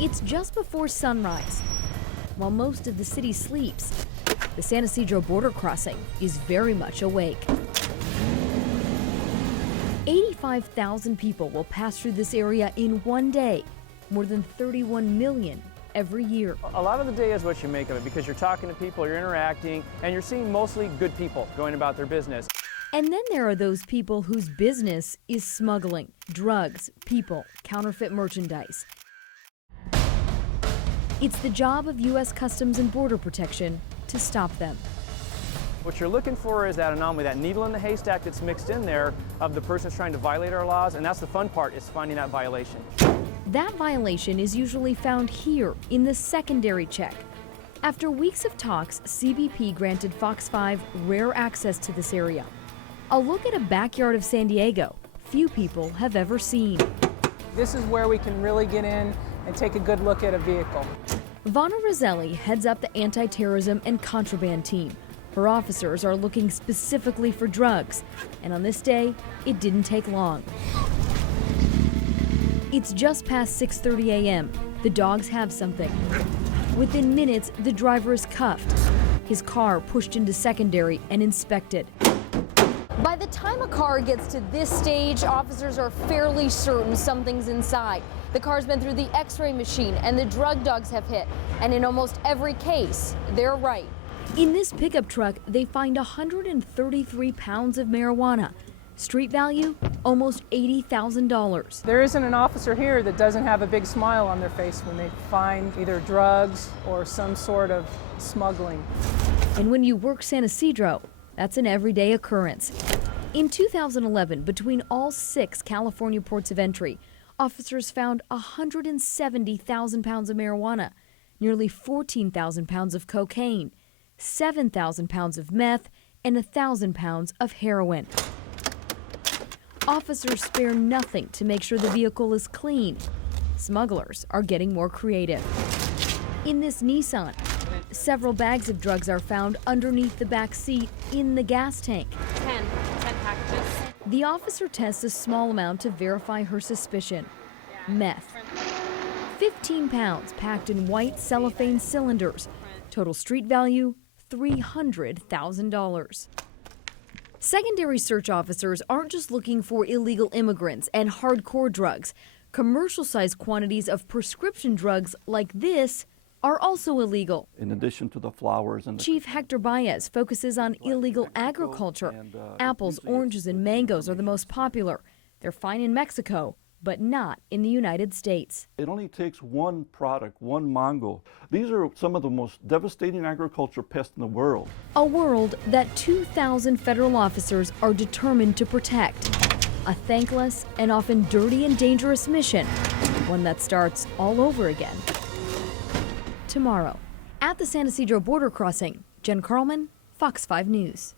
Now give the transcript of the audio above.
It's just before sunrise. While most of the city sleeps, the San Ysidro border crossing is very much awake. 85,000 people will pass through this area in one day, more than 31 million every year. A lot of the day is what you make of it, because you're talking to people, you're interacting, and you're seeing mostly good people going about their business. And then there are those people whose business is smuggling drugs, people, counterfeit merchandise. It's the job of U.S. Customs and Border Protection to stop them. What you're looking for is that anomaly, that needle in the haystack that's mixed in there of the person that's trying to violate our laws, and that's the fun part, is finding that violation. That violation is usually found here in the secondary check. After weeks of talks, CBP granted Fox 5 rare access to this area. A look at a backyard of San Diego few people have ever seen. This is where we can really get in and take a good look at a vehicle. Vanna Roselli heads up the anti-terrorism and contraband team. Her officers are looking specifically for drugs, and on this day, it didn't take long. It's just past 6:30 a.m. The dogs have something. Within minutes, the driver is cuffed. His car pushed into secondary and inspected. By the time a car gets to this stage, officers are fairly certain something's inside. The car's been through the x-ray machine and the drug dogs have hit. And in almost every case, they're right. In this pickup truck, they find 133 pounds of marijuana. Street value, almost $80,000. There isn't an officer here that doesn't have a big smile on their face when they find either drugs or some sort of smuggling. And when you work San Ysidro, that's an everyday occurrence. In 2011, between all 6 California ports of entry, officers found 170,000 pounds of marijuana, nearly 14,000 pounds of cocaine, 7,000 pounds of meth, and 1,000 pounds of heroin. Officers spare nothing to make sure the vehicle is clean. Smugglers are getting more creative. In this Nissan, several bags of drugs are found underneath the back seat in the gas tank. 10 packages. The officer tests a small amount to verify her suspicion. Meth. 15 pounds packed in white cellophane cylinders. Total street value, $300,000. Secondary search officers aren't just looking for illegal immigrants and hardcore drugs. Commercial-sized quantities of prescription drugs like this are also illegal. In addition to the flowers and Chief Hector Baez focuses on illegal agriculture. Apples, oranges, and mangoes are the most popular. They're fine in Mexico, but not in the United States. it only takes one product, one mango. These are some of the most devastating agriculture pests in the world. A world that 2,000 federal officers are determined to protect. A thankless and often dirty and dangerous mission, one that starts all over again tomorrow. At the San Ysidro border crossing, Jen Carlman, Fox 5 News.